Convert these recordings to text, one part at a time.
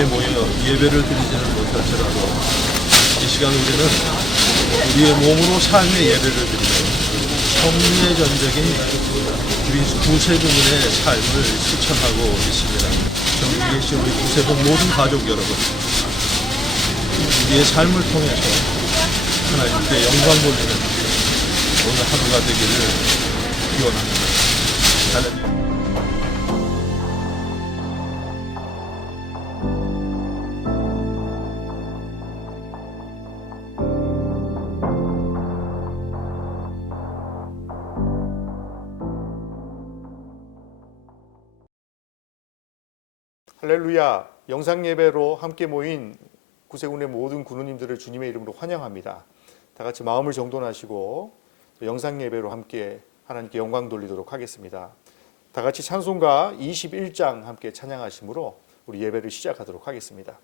함께 모여 예배를 드리지는 못할지라도 이 시간 우리는 우리의 몸으로 삶의 예배를 드리는 성례 전적인 우리 구세군의 삶을 실천하고 있습니다. 저기 계신 우리 구세군 모든 가족 여러분, 우리의 삶을 통해서 하나님께 영광 돌리는 오늘 하루가 되기를 기원합니다. 하나님. 할렐루야. 영상예배로 함께 모인 구세군의 모든 군우님들을 주님의 이름으로 환영합니다. 다 같이 마음을 정돈하시고 영상예배로 함께 하나님께 영광 돌리도록 하겠습니다. 다 같이 찬송가 21장 함께 찬양하심으로 우리 예배를 시작하도록 하겠습니다.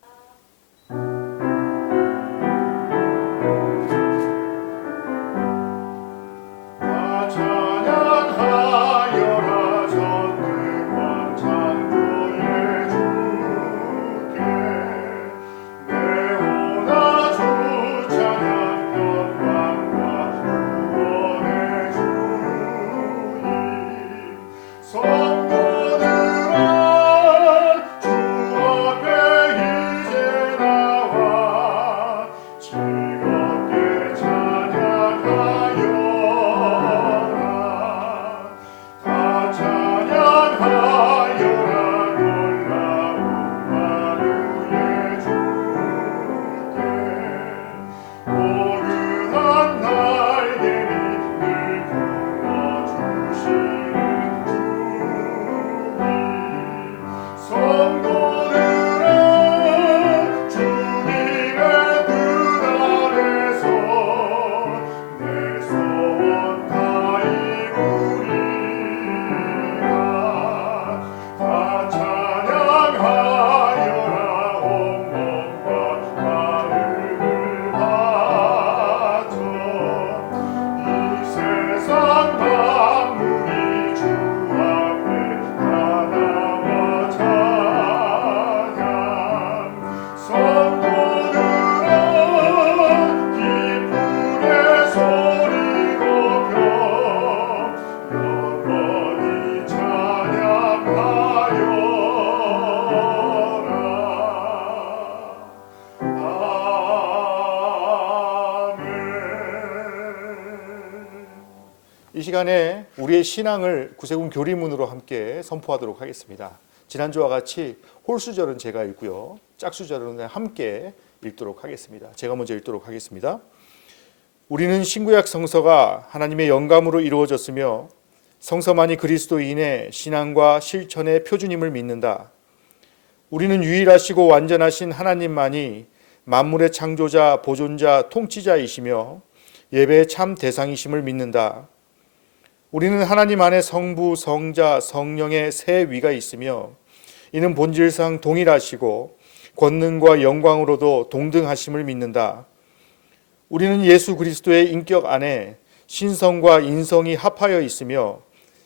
이 시간에 우리의 신앙을 구세군 교리문으로 함께 선포하도록 하겠습니다. 지난주와 같이 홀수절은 제가 읽고요, 짝수절은 함께 읽도록 하겠습니다. 제가 먼저 읽도록 하겠습니다. 우리는 신구약 성서가 하나님의 영감으로 이루어졌으며 성서만이 그리스도인의 신앙과 실천의 표준임을 믿는다. 우리는 유일하시고 완전하신 하나님만이 만물의 창조자, 보존자, 통치자이시며 예배의 참 대상이심을 믿는다. 우리는 하나님 안에 성부, 성자, 성령의 세 위가 있으며 이는 본질상 동일하시고 권능과 영광으로도 동등하심을 믿는다. 우리는 예수 그리스도의 인격 안에 신성과 인성이 합하여 있으며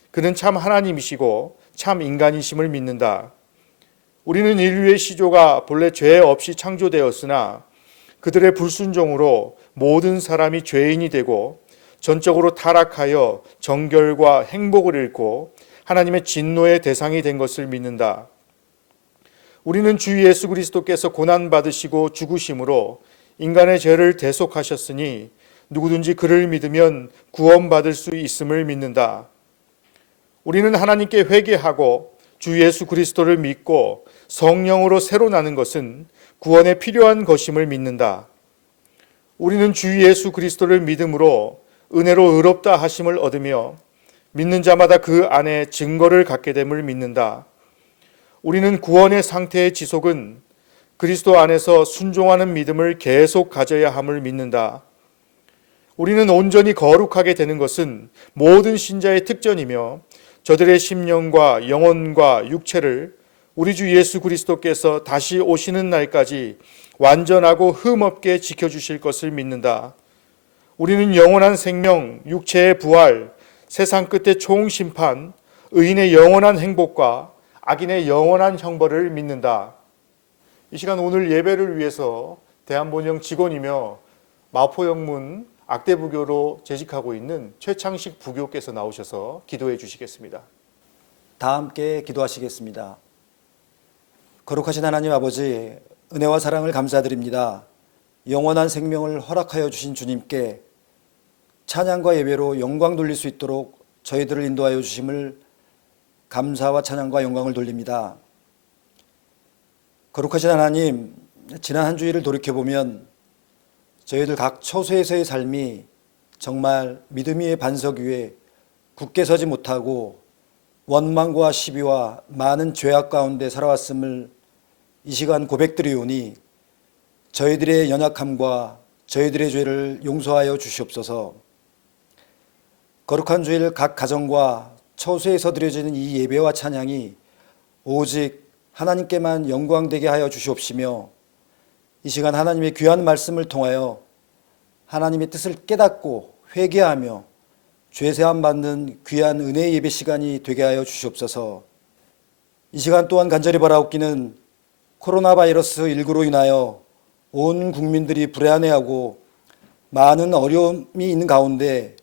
그는 참 하나님이시고 참 인간이심을 믿는다. 우리는 인류의 시조가 본래 죄 없이 창조되었으나 그들의 불순종으로 모든 사람이 죄인이 되고 전적으로 타락하여 정결과 행복을 잃고 하나님의 진노의 대상이 된 것을 믿는다. 우리는 주 예수 그리스도께서 고난받으시고 죽으심으로 인간의 죄를 대속하셨으니 누구든지 그를 믿으면 구원받을 수 있음을 믿는다. 우리는 하나님께 회개하고 주 예수 그리스도를 믿고 성령으로 새로 나는 것은 구원에 필요한 것임을 믿는다. 우리는 주 예수 그리스도를 믿음으로 은혜로 의롭다 하심을 얻으며 믿는 자마다 그 안에 증거를 갖게 됨을 믿는다. 우리는 구원의 상태의 지속은 그리스도 안에서 순종하는 믿음을 계속 가져야 함을 믿는다. 우리는 온전히 거룩하게 되는 것은 모든 신자의 특전이며 저들의 심령과 영혼과 육체를 우리 주 예수 그리스도께서 다시 오시는 날까지 완전하고 흠없게 지켜주실 것을 믿는다. 우리는 영원한 생명, 육체의 부활, 세상 끝의 총심판, 의인의 영원한 행복과 악인의 영원한 형벌을 믿는다. 이 시간 오늘 예배를 위해서 대한본영 직원이며 마포영문 악대부교로 재직하고 있는 최창식 부교께서 나오셔서 기도해 주시겠습니다. 다 함께 기도하시겠습니다. 거룩하신 하나님 아버지, 은혜와 사랑을 감사드립니다. 영원한 생명을 허락하여 주신 주님께 찬양과 예배로 영광 돌릴 수 있도록 저희들을 인도하여 주심을 감사와 찬양과 영광을 돌립니다. 거룩하신 하나님, 지난 한 주일을 돌이켜보면 저희들 각 처소에서의 삶이 정말 믿음 위의 반석 위에 굳게 서지 못하고 원망과 시비와 많은 죄악 가운데 살아왔음을 이 시간 고백드리오니 저희들의 연약함과 저희들의 죄를 용서하여 주시옵소서. 거룩한 주일 각 가정과 처소에서 드려지는 이 예배와 찬양이 오직 하나님께만 영광되게 하여 주시옵시며 이 시간 하나님의 귀한 말씀을 통하여 하나님의 뜻을 깨닫고 회개하며 죄사함 받는 귀한 은혜의 예배 시간이 되게 하여 주시옵소서. 이 시간 또한 간절히 바라옵기는 코로나 바이러스 19로 인하여 온 국민들이 불안해하고 많은 어려움이 있는 가운데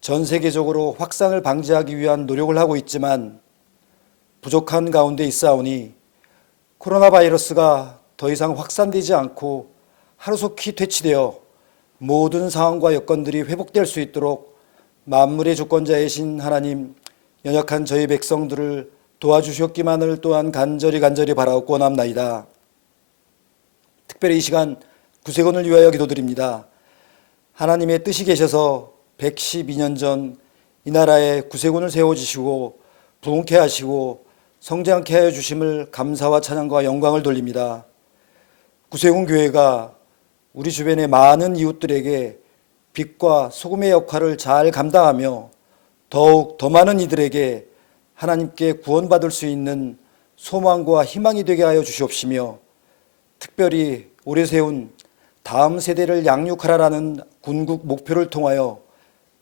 전 세계적으로 확산을 방지하기 위한 노력을 하고 있지만 부족한 가운데 있사오니 코로나 바이러스가 더 이상 확산되지 않고 하루속히 퇴치되어 모든 상황과 여건들이 회복될 수 있도록 만물의 주권자이신 하나님, 연약한 저희 백성들을 도와주셨기만을 또한 간절히 바라옵고 원합나이다. 특별히 이 시간 구세군을 위하여 기도드립니다. 하나님의 뜻이 계셔서 112년 전 이 나라에 구세군을 세워주시고 부흥케 하시고 성장케 하여 주심을 감사와 찬양과 영광을 돌립니다. 구세군 교회가 우리 주변의 많은 이웃들에게 빛과 소금의 역할을 잘 감당하며 더욱 더 많은 이들에게 하나님께 구원받을 수 있는 소망과 희망이 되게 하여 주시옵시며 특별히 오래 세운 다음 세대를 양육하라라는 군국 목표를 통하여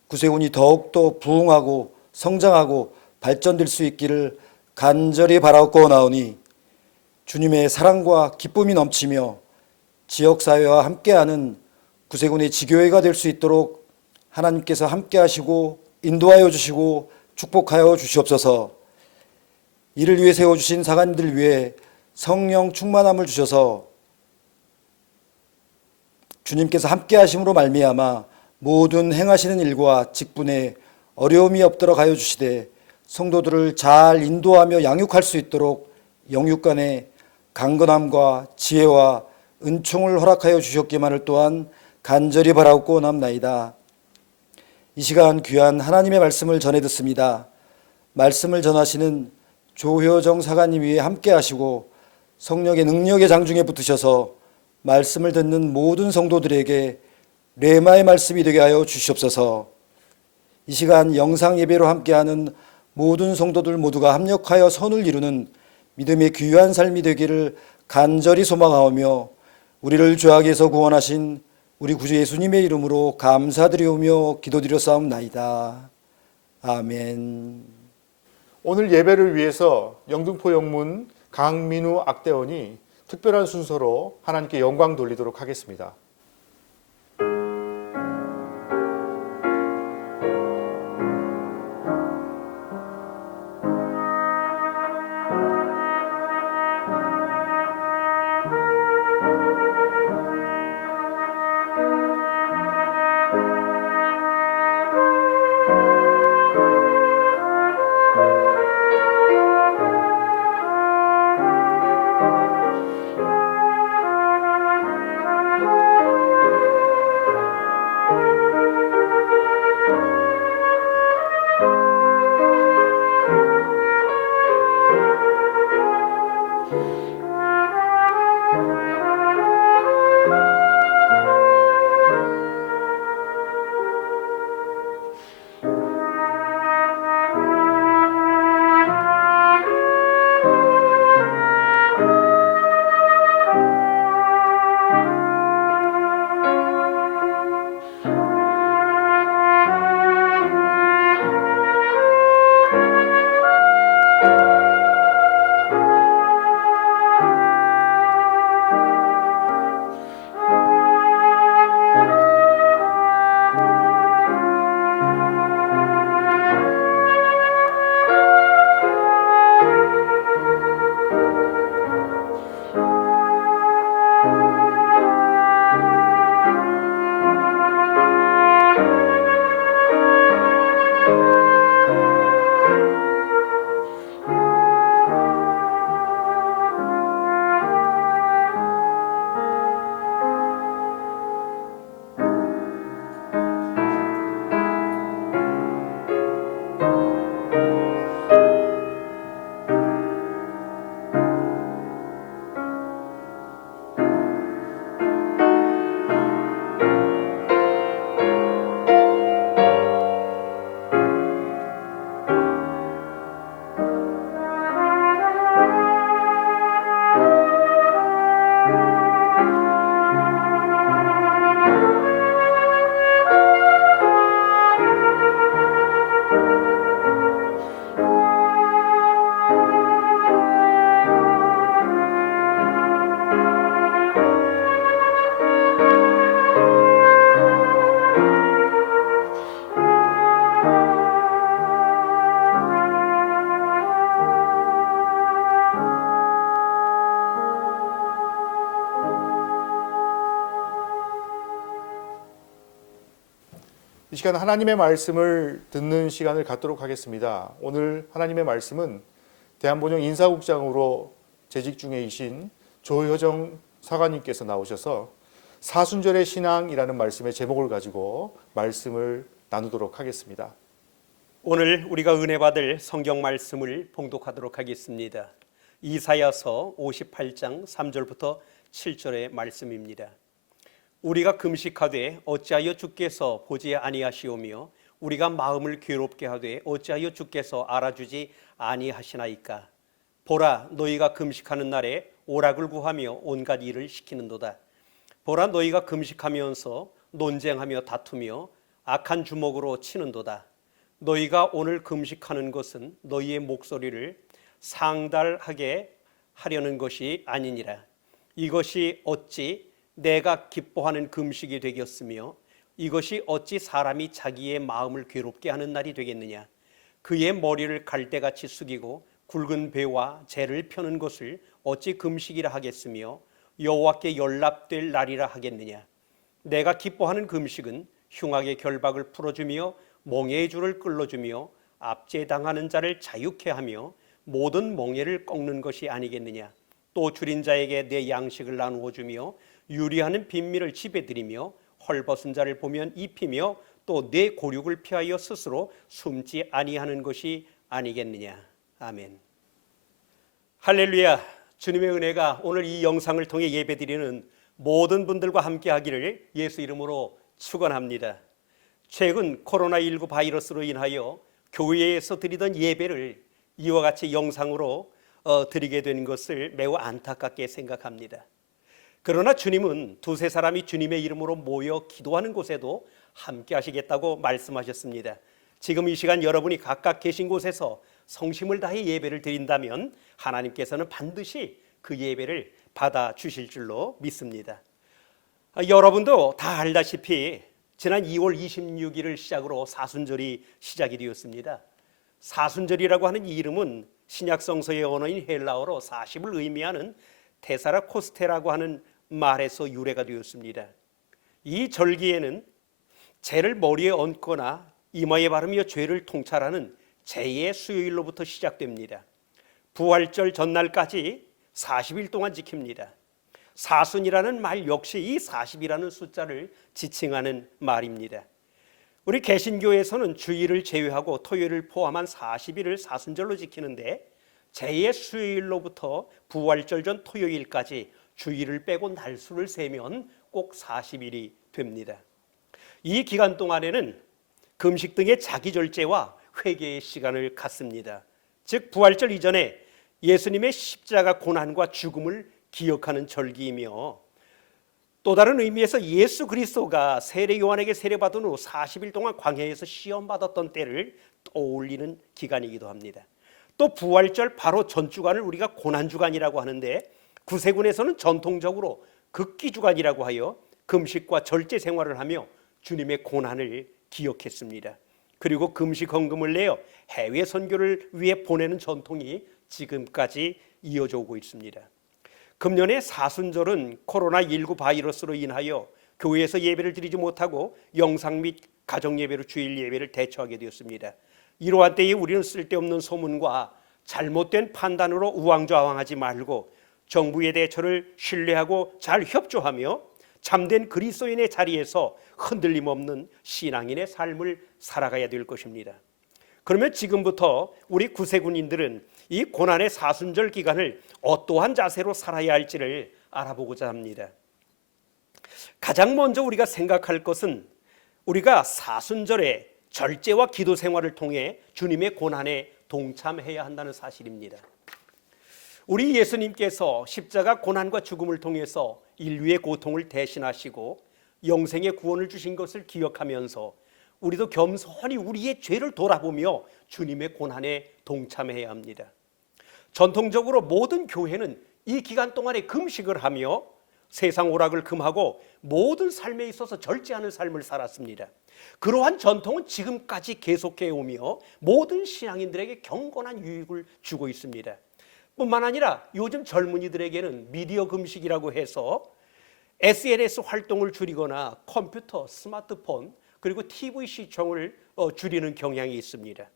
구세군이 더욱더 부흥하고 성장하고 발전될 수 있기를 간절히 바라옵고 원하오니 주님의 사랑과 기쁨이 넘치며 지역사회와 함께하는 구세군의 지교회가 될 수 있도록 하나님께서 함께하시고 인도하여 주시고 축복하여 주시옵소서. 이를 위해 세워주신 사관님들 위해 성령 충만함을 주셔서 주님께서 함께하심으로 말미암아 모든 행하시는 일과 직분에 어려움이 없도록 하여 주시되 성도들을 잘 인도하며 양육할 수 있도록 영육간에 강건함과 지혜와 은총을 허락하여 주셨기만을 또한 간절히 바라옵고 원합나이다. 이 시간 귀한 하나님의 말씀을 전해 듣습니다. 말씀을 전하시는 조효정 사관님 위에 함께 하시고 성령의 능력의 장중에 붙으셔서 말씀을 듣는 모든 성도들에게 레마의 말씀이 되게 하여 주시옵소서. 이 시간 영상 예배로 함께하는 모든 성도들 모두가 합력하여 선을 이루는 믿음의 귀한 삶이 되기를 간절히 소망하오며 우리를 죄악에서 구원하신 우리 구주 예수님의 이름으로 감사드리오며 기도드렸사옵나이다. 아멘. 오늘 예배를 위해서 영등포 영문 강민우 악대원이 특별한 순서로 하나님께 영광 돌리도록 하겠습니다. 이 시간 하나님의 말씀을 듣는 시간을 갖도록 하겠습니다. 오늘 하나님의 말씀은 대한번영 인사국장으로 재직 중이신 조효정 사관님께서 나오셔서 사순절의 신앙이라는 말씀의 제목을 가지고 말씀을 나누도록 하겠습니다. 오늘 우리가 은혜 받을 성경 말씀을 봉독하도록 하겠습니다. 이사야서 58장 3절부터 7절의 말씀입니다. 우리가 금식하되 어찌하여 주께서 보지 아니하시오며 우리가 마음을 괴롭게 하되 어찌하여 주께서 알아주지 아니하시나이까. 보라, 너희가 금식하는 날에 오락을 구하며 온갖 일을 시키는도다. 보라, 너희가 금식하면서 논쟁하며 다투며 악한 주먹으로 치는도다. 너희가 오늘 금식하는 것은 너희의 목소리를 상달하게 하려는 것이 아니니라. 이것이 어찌 내가 기뻐하는 금식이 되겠으며 이것이 어찌 사람이 자기의 마음을 괴롭게 하는 날이 되겠느냐. 그의 머리를 갈대같이 숙이고 굵은 배와 재를 펴는 것을 어찌 금식이라 하겠으며 여호와께 연락될 날이라 하겠느냐. 내가 기뻐하는 금식은 흉악의 결박을 풀어주며 멍에의 줄을 끌어주며 압제당하는 자를 자유케 하며 모든 멍에를 꺾는 것이 아니겠느냐. 또 줄인 자에게 내 양식을 나누어 주며 유리하는 빈민을 집에 들이며 헐벗은 자를 보면 입히며 또 내 고륙을 피하여 스스로 숨지 아니하는 것이 아니겠느냐. 아멘. 할렐루야. 주님의 은혜가 오늘 이 영상을 통해 예배드리는 모든 분들과 함께 하기를 예수 이름으로 축원합니다. 최근 코로나19 바이러스로 인하여 교회에서 드리던 예배를 이와 같이 영상으로 드리게 된 것을 매우 안타깝게 생각합니다. 그러나 주님은 두세 사람이 주님의 이름으로 모여 기도하는 곳에도 함께 하시겠다고 말씀하셨습니다. 지금 이 시간 여러분이 각각 계신 곳에서 성심을 다해 예배를 드린다면 하나님께서는 반드시 그 예배를 받아주실 줄로 믿습니다. 여러분도 다 알다시피 지난 2월 26일을 시작으로 사순절이 시작이 되었습니다. 사순절이라고 하는 이 이름은 신약성서의 언어인 헬라어로 40을 의미하는 테사라 코스테라고 하는 말에서 유래가 되었습니다. 이 절기에는 죄를 머리에 얹거나 이마에 바르며 죄를 통찰하는 제2의 수요일로부터 시작됩니다. 부활절 전날까지 40일 동안 지킵니다. 사순이라는 말 역시 이 40이라는 숫자를 지칭하는 말입니다. 우리 개신교에서는 주일을 제외하고 토요일을 포함한 40일을 사순절로 지키는데 제2의 수요일로부터 부활절 전 토요일까지 주일을 빼고 날수를 세면 꼭 40일이 됩니다. 이 기간 동안에는 금식 등의 자기 절제와 회개의 시간을 갖습니다. 즉 부활절 이전에 예수님의 십자가 고난과 죽음을 기억하는 절기이며 또 다른 의미에서 예수 그리스도가 세례 요한에게 세례받은 후 40일 동안 광야에서 시험받았던 때를 떠올리는 기간이기도 합니다. 또 부활절 바로 전주간을 우리가 고난주간이라고 하는데 구세군에서는 전통적으로 극기주간이라고 하여 금식과 절제 생활을 하며 주님의 고난을 기억했습니다. 그리고 금식 헌금을 내어 해외 선교를 위해 보내는 전통이 지금까지 이어져 오고 있습니다. 금년의 사순절은 코로나19 바이러스로 인하여 교회에서 예배를 드리지 못하고 영상 및 가정 예배로 주일 예배를 대처하게 되었습니다. 이러한 때에 우리는 쓸데없는 소문과 잘못된 판단으로 우왕좌왕하지 말고 정부의 대처를 신뢰하고 잘 협조하며 참된 그리스도인의 자리에서 흔들림 없는 신앙인의 삶을 살아가야 될 것입니다. 그러면 지금부터 우리 구세군인들은 이 고난의 사순절 기간을 어떠한 자세로 살아야 할지를 알아보고자 합니다. 가장 먼저 우리가 생각할 것은 우리가 사순절에 절제와 기도 생활을 통해 주님의 고난에 동참해야 한다는 사실입니다. 우리 예수님께서 십자가 고난과 죽음을 통해서 인류의 고통을 대신하시고 영생의 구원을 주신 것을 기억하면서 우리도 겸손히 우리의 죄를 돌아보며 주님의 고난에 동참해야 합니다. 전통적으로 모든 교회는 이 기간 동안에 금식을 하며 세상 오락을 금하고 모든 삶에 있어서 절제하는 삶을 살았습니다. 그러한 전통은 지금까지 계속해 오며 모든 신앙인들에게 경건한 유익을 주고 있습니다. 뿐만 아니라 요즘 젊은이들에게는 미디어 금식이라고 해서 SNS 활동을 줄이거나 컴퓨터, 스마트폰 그리고 TV 시청을 줄이는 경향이 있습니다.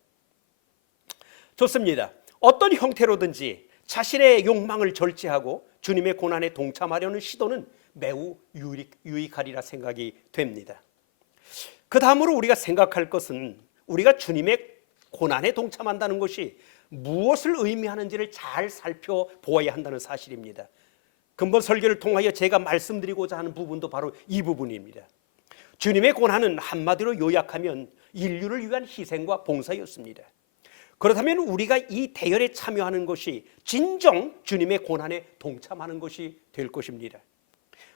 좋습니다. 어떤 형태로든지 자신의 욕망을 절제하고 주님의 고난에 동참하려는 시도는 매우 유익하리라 생각이 됩니다. 그 다음으로 우리가 생각할 것은 우리가 주님의 고난에 동참한다는 것이 무엇을 의미하는지를 잘 살펴보아야 한다는 사실입니다. 근본 설교를 통하여 제가 말씀드리고자 하는 부분도 바로 이 부분입니다. 주님의 고난은 한마디로 요약하면 인류를 위한 희생과 봉사였습니다. 그렇다면 우리가 이 대열에 참여하는 것이 진정 주님의 고난에 동참하는 것이 될 것입니다.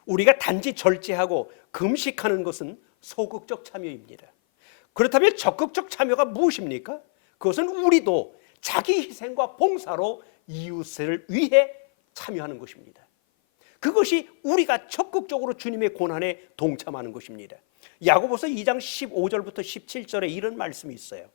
우리가 단지 절제하고 금식하는 것은 소극적 참여입니다. 그렇다면 적극적 참여가 무엇입니까? 그것은 우리도 자기 희생과 봉사로 이웃을 위해 참여하는 것입니다. 그것이 우리가 적극적으로 주님의 고난에 동참하는 것입니다. 야고보서 2장 15절부터 17절에 이런 말씀이 있어요.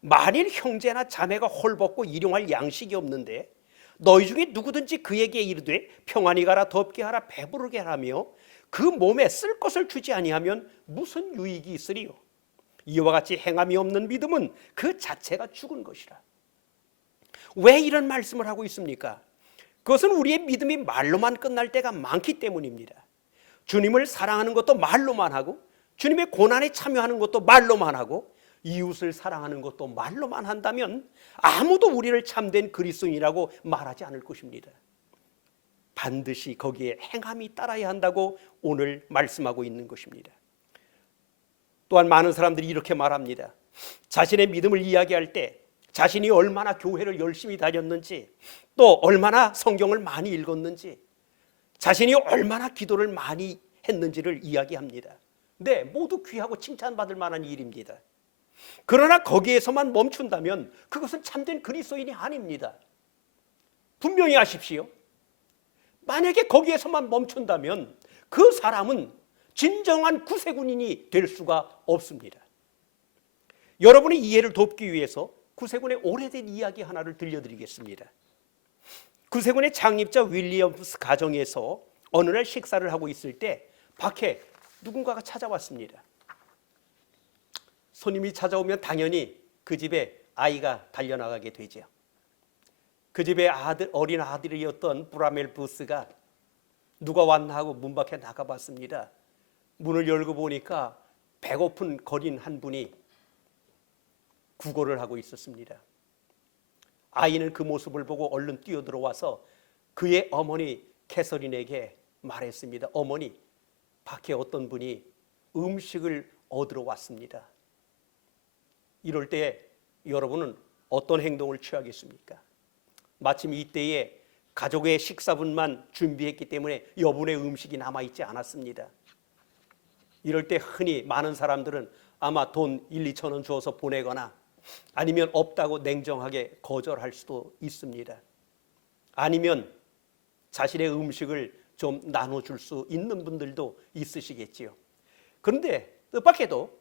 만일 형제나 자매가 헐벗고 일용할 양식이 없는데 너희 중에 누구든지 그에게 이르되 평안히 가라, 덥게 하라, 배부르게 하라며 그 몸에 쓸 것을 주지 아니하면 무슨 유익이 있으리요? 이와 같이 행함이 없는 믿음은 그 자체가 죽은 것이라. 왜 이런 말씀을 하고 있습니까? 그것은 우리의 믿음이 말로만 끝날 때가 많기 때문입니다. 주님을 사랑하는 것도 말로만 하고 주님의 고난에 참여하는 것도 말로만 하고 이웃을 사랑하는 것도 말로만 한다면 아무도 우리를 참된 그리스도인이라고 말하지 않을 것입니다. 반드시 거기에 행함이 따라야 한다고 오늘 말씀하고 있는 것입니다. 또한 많은 사람들이 이렇게 말합니다. 자신의 믿음을 이야기할 때 자신이 얼마나 교회를 열심히 다녔는지, 또 얼마나 성경을 많이 읽었는지, 자신이 얼마나 기도를 많이 했는지를 이야기합니다. 네, 모두 귀하고 칭찬받을 만한 일입니다. 그러나 거기에서만 멈춘다면 그것은 참된 그리스도인이 아닙니다. 분명히 아십시오. 만약에 거기에서만 멈춘다면 그 사람은 진정한 구세군인이 될 수가 없습니다. 여러분의 이해를 돕기 위해서 구세군의 오래된 이야기 하나를 들려드리겠습니다. 구세군의 창립자 윌리엄스 가정에서 어느 날 식사를 하고 있을 때 밖에 누군가가 찾아왔습니다. 손님이 찾아오면 당연히 그 집에 아이가 달려나가게 되죠. 그 집의 어린 아들이었던 브라멜 부스가 누가 왔나 하고 문 밖에 나가봤습니다. 문을 열고 보니까 배고픈 거린 한 분이 구걸을 하고 있었습니다. 아이는 그 모습을 보고 얼른 뛰어들어와서 그의 어머니 캐서린에게 말했습니다. 어머니, 밖에 어떤 분이 음식을 얻으러 왔습니다. 이럴 때 여러분은 어떤 행동을 취하겠습니까? 마침 이때에 가족의 식사분만 준비했기 때문에 여분의 음식이 남아있지 않았습니다. 이럴 때 흔히 많은 사람들은 아마 돈 1, 2천 원 주어서 보내거나 아니면 없다고 냉정하게 거절할 수도 있습니다. 아니면 자신의 음식을 좀 나눠줄 수 있는 분들도 있으시겠지요. 그런데 뜻밖에도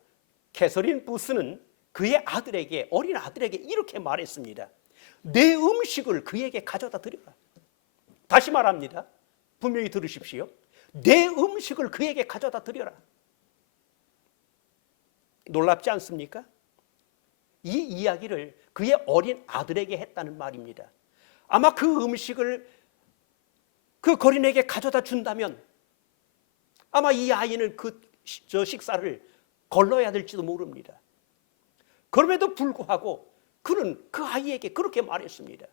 캐서린 부스는 그의 아들에게, 어린 아들에게 이렇게 말했습니다. 내 음식을 그에게 가져다 드려라. 다시 말합니다. 분명히 들으십시오. 내 음식을 그에게 가져다 드려라. 놀랍지 않습니까? 이 이야기를 그의 어린 아들에게 했다는 말입니다. 아마 그 음식을 그 거린에게 가져다 준다면 아마 이 아이는 저 식사를 걸러야 될지도 모릅니다. 그럼에도 불구하고 그는 그 아이에게 그렇게 말했습니다.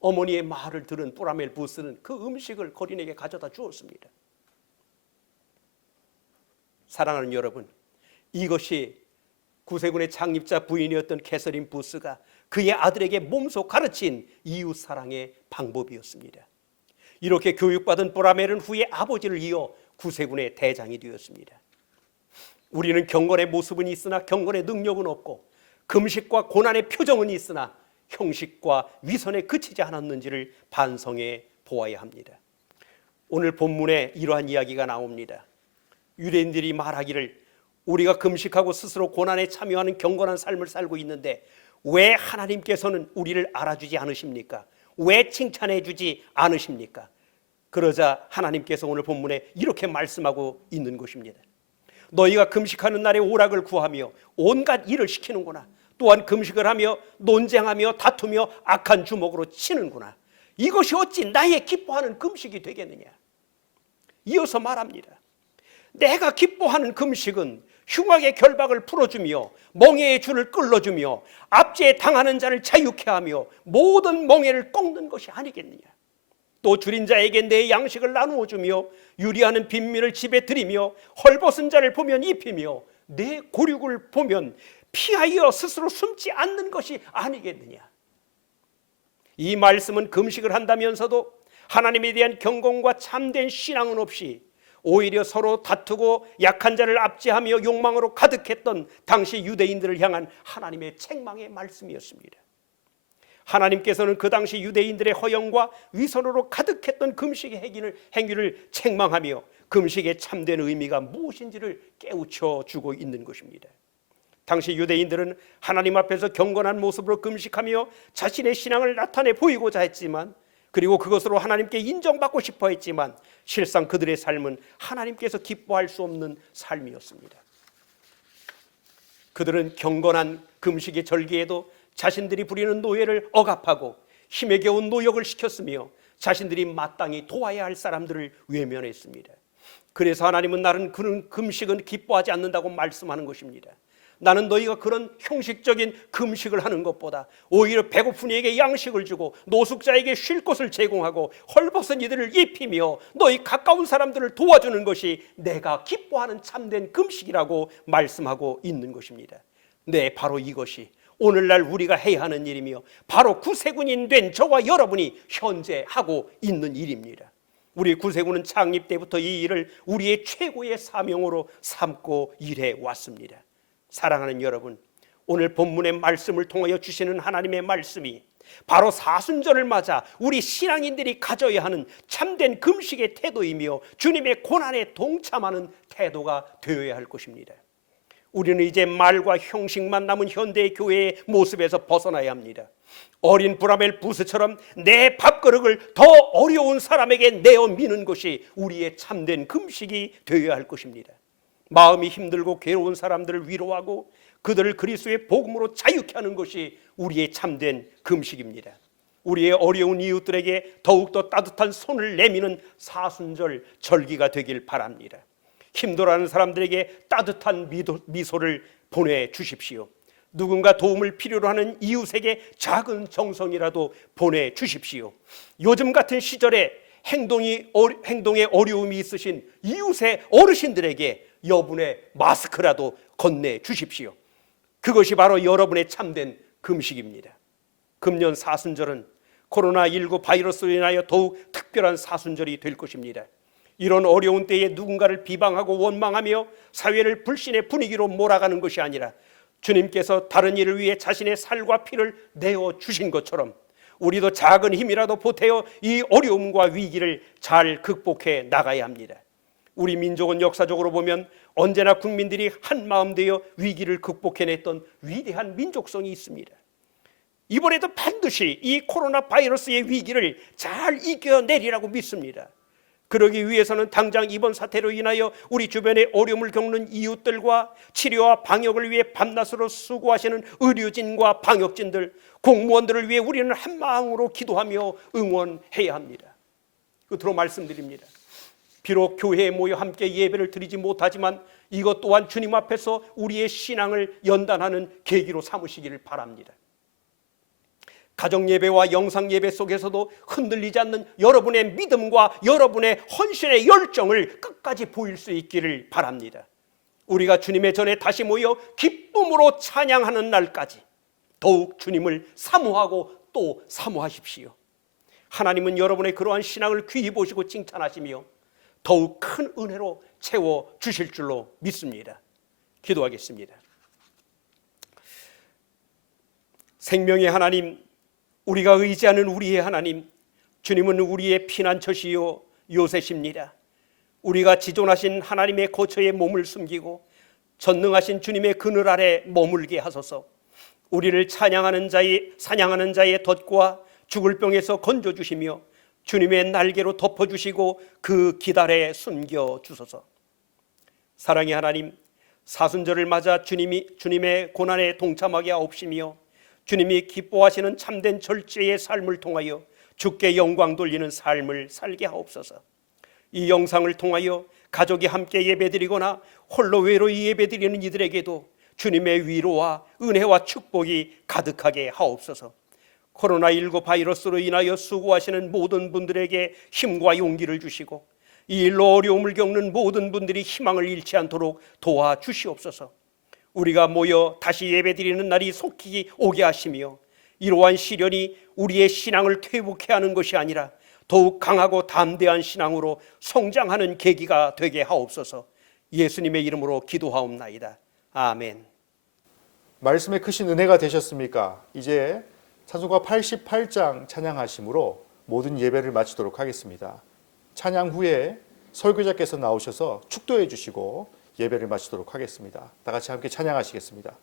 어머니의 말을 들은 브라멜 부스는 그 음식을 거린에게 가져다 주었습니다. 사랑하는 여러분, 이것이 구세군의 창립자 부인이었던 캐서린 부스가 그의 아들에게 몸소 가르친 이웃 사랑의 방법이었습니다. 이렇게 교육받은 브라멜은 후에 아버지를 이어 구세군의 대장이 되었습니다. 우리는 경건의 모습은 있으나 경건의 능력은 없고 금식과 고난의 표정은 있으나 형식과 위선에 그치지 않았는지를 반성해 보아야 합니다. 오늘 본문에 이러한 이야기가 나옵니다. 유대인들이 말하기를 우리가 금식하고 스스로 고난에 참여하는 경건한 삶을 살고 있는데 왜 하나님께서는 우리를 알아주지 않으십니까? 왜 칭찬해 주지 않으십니까? 그러자 하나님께서 오늘 본문에 이렇게 말씀하고 있는 것입니다. 너희가 금식하는 날에 오락을 구하며 온갖 일을 시키는구나. 또한 금식을 하며 논쟁하며 다투며 악한 주먹으로 치는구나. 이것이 어찌 나의 기뻐하는 금식이 되겠느냐. 이어서 말합니다. 내가 기뻐하는 금식은 흉악의 결박을 풀어주며 멍에의 줄을 끌어주며 압제에 당하는 자를 자유케 하며 모든 멍에를 꺾는 것이 아니겠느냐. 또 줄인 자에게 내 양식을 나누어 주며 유리하는 빈민을 집에 들이며 헐벗은 자를 보면 입히며 내 고륙을 보면 피하여 스스로 숨지 않는 것이 아니겠느냐. 이 말씀은 금식을 한다면서도 하나님에 대한 경건과 참된 신앙은 없이 오히려 서로 다투고 약한 자를 압제하며 욕망으로 가득했던 당시 유대인들을 향한 하나님의 책망의 말씀이었습니다. 하나님께서는 그 당시 유대인들의 허영과 위선으로 가득했던 금식의 행위를 책망하며 금식의 참된 의미가 무엇인지를 깨우쳐 주고 있는 것입니다. 당시 유대인들은 하나님 앞에서 경건한 모습으로 금식하며 자신의 신앙을 나타내 보이고자 했지만, 그리고 그것으로 하나님께 인정받고 싶어 했지만 실상 그들의 삶은 하나님께서 기뻐할 수 없는 삶이었습니다. 그들은 경건한 금식의 절기에도 자신들이 부리는 노예를 억압하고 힘에 겨운 노역을 시켰으며 자신들이 마땅히 도와야 할 사람들을 외면했습니다. 그래서 하나님은 나는 그런 금식은 기뻐하지 않는다고 말씀하는 것입니다. 나는 너희가 그런 형식적인 금식을 하는 것보다 오히려 배고픈 이에게 양식을 주고 노숙자에게 쉴 곳을 제공하고 헐벗은 이들을 입히며 너희 가까운 사람들을 도와주는 것이 내가 기뻐하는 참된 금식이라고 말씀하고 있는 것입니다. 네, 바로 이것이 오늘날 우리가 해야 하는 일이며 바로 구세군인 된 저와 여러분이 현재 하고 있는 일입니다. 우리 구세군은 창립 때부터 이 일을 우리의 최고의 사명으로 삼고 일해 왔습니다. 사랑하는 여러분, 오늘 본문의 말씀을 통하여 주시는 하나님의 말씀이 바로 사순절을 맞아 우리 신앙인들이 가져야 하는 참된 금식의 태도이며 주님의 고난에 동참하는 태도가 되어야 할 것입니다. 우리는 이제 말과 형식만 남은 현대의 교회의 모습에서 벗어나야 합니다. 어린 브라멜 부스처럼 내 밥그릇을 더 어려운 사람에게 내어 미는 것이 우리의 참된 금식이 되어야 할 것입니다. 마음이 힘들고 괴로운 사람들을 위로하고 그들을 그리스도의 복음으로 자유케 하는 것이 우리의 참된 금식입니다. 우리의 어려운 이웃들에게 더욱더 따뜻한 손을 내미는 사순절 절기가 되길 바랍니다. 힘들어하는 사람들에게 따뜻한 미소를 보내주십시오. 누군가 도움을 필요로 하는 이웃에게 작은 정성이라도 보내주십시오. 요즘 같은 시절에 행동에 어려움이 있으신 이웃의 어르신들에게 여분의 마스크라도 건네주십시오. 그것이 바로 여러분의 참된 금식입니다. 금년 사순절은 코로나19 바이러스로 인하여 더욱 특별한 사순절이 될 것입니다. 이런 어려운 때에 누군가를 비방하고 원망하며 사회를 불신의 분위기로 몰아가는 것이 아니라 주님께서 다른 일을 위해 자신의 살과 피를 내어주신 것처럼 우리도 작은 힘이라도 보태어 이 어려움과 위기를 잘 극복해 나가야 합니다. 우리 민족은 역사적으로 보면 언제나 국민들이 한마음 되어 위기를 극복해냈던 위대한 민족성이 있습니다. 이번에도 반드시 이 코로나 바이러스의 위기를 잘 이겨내리라고 믿습니다. 그러기 위해서는 당장 이번 사태로 인하여 우리 주변에 어려움을 겪는 이웃들과 치료와 방역을 위해 밤낮으로 수고하시는 의료진과 방역진들, 공무원들을 위해 우리는 한마음으로 기도하며 응원해야 합니다. 끝으로 말씀드립니다. 비록 교회에 모여 함께 예배를 드리지 못하지만 이것 또한 주님 앞에서 우리의 신앙을 연단하는 계기로 삼으시기를 바랍니다. 가정예배와 영상예배 속에서도 흔들리지 않는 여러분의 믿음과 여러분의 헌신의 열정을 끝까지 보일 수 있기를 바랍니다. 우리가 주님의 전에 다시 모여 기쁨으로 찬양하는 날까지 더욱 주님을 사모하고 또 사모하십시오. 하나님은 여러분의 그러한 신앙을 귀히 보시고 칭찬하시며 더욱 큰 은혜로 채워주실 줄로 믿습니다. 기도하겠습니다. 생명의 하나님, 우리가 의지하는 우리의 하나님, 주님은 우리의 피난처시요 요새십니다. 우리가 지존하신 하나님의 거처에 몸을 숨기고 전능하신 주님의 그늘 아래 머물게 하소서. 우리를 사냥하는 자의 덫과 죽을 병에서 건져주시며 주님의 날개로 덮어주시고 그 기달에 숨겨주소서. 사랑의 하나님, 사순절을 맞아 주님의 고난에 동참하게 하옵시며 주님이 기뻐하시는 참된 절제의 삶을 통하여 주께 영광 돌리는 삶을 살게 하옵소서. 이 영상을 통하여 가족이 함께 예배드리거나 홀로 외로이 예배드리는 이들에게도 주님의 위로와 은혜와 축복이 가득하게 하옵소서. 코로나19 바이러스로 인하여 수고하시는 모든 분들에게 힘과 용기를 주시고 이 일로 어려움을 겪는 모든 분들이 희망을 잃지 않도록 도와주시옵소서. 우리가 모여 다시 예배드리는 날이 속히 오게 하시며 이러한 시련이 우리의 신앙을 퇴복해 하는 것이 아니라 더욱 강하고 담대한 신앙으로 성장하는 계기가 되게 하옵소서. 예수님의 이름으로 기도하옵나이다. 아멘. 말씀의 크신 은혜가 되셨습니까? 이제 찬송가 88장 찬양하심으로 모든 예배를 마치도록 하겠습니다. 찬양 후에 설교자께서 나오셔서 축도해 주시고 예배를 마치도록 하겠습니다. 다 같이 함께 찬양하시겠습니다.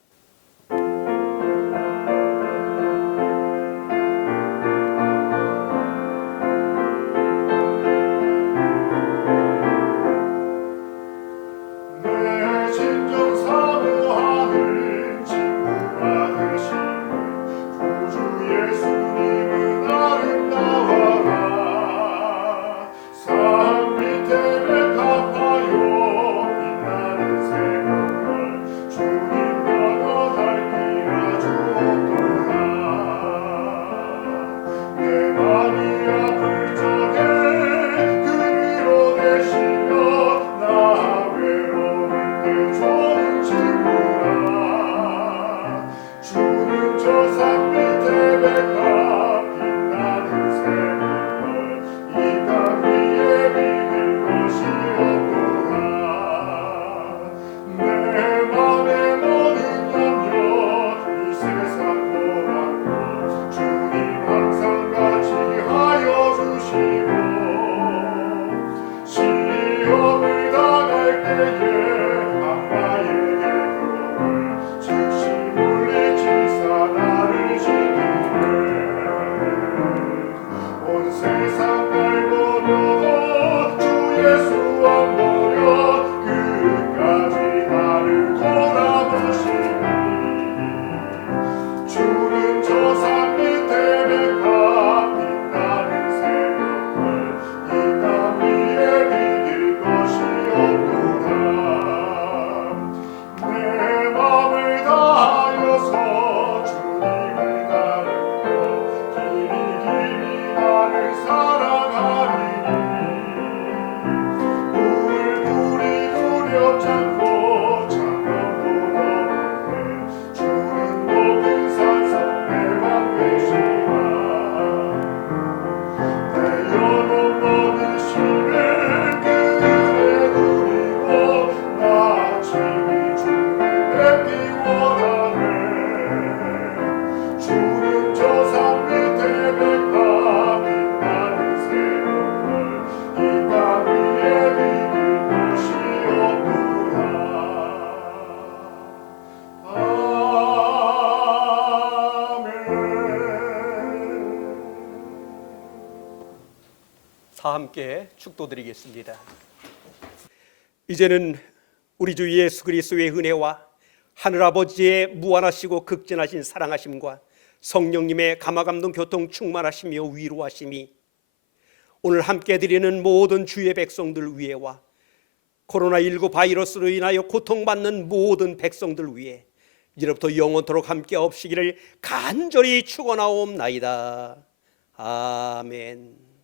함께 축도드리겠습니다. 이제는 우리 주 예수 그리스도의 은혜와 하늘아버지의 무한하시고 극진하신 사랑하심과 성령님의 감화감동 교통 충만하시며 위로하심이 오늘 함께 드리는 모든 주의 백성들 위에와 코로나19 바이러스로 인하여 고통받는 모든 백성들 위에 이제부터 영원토록 함께 없시기를 간절히 축원하옵나이다. 아멘.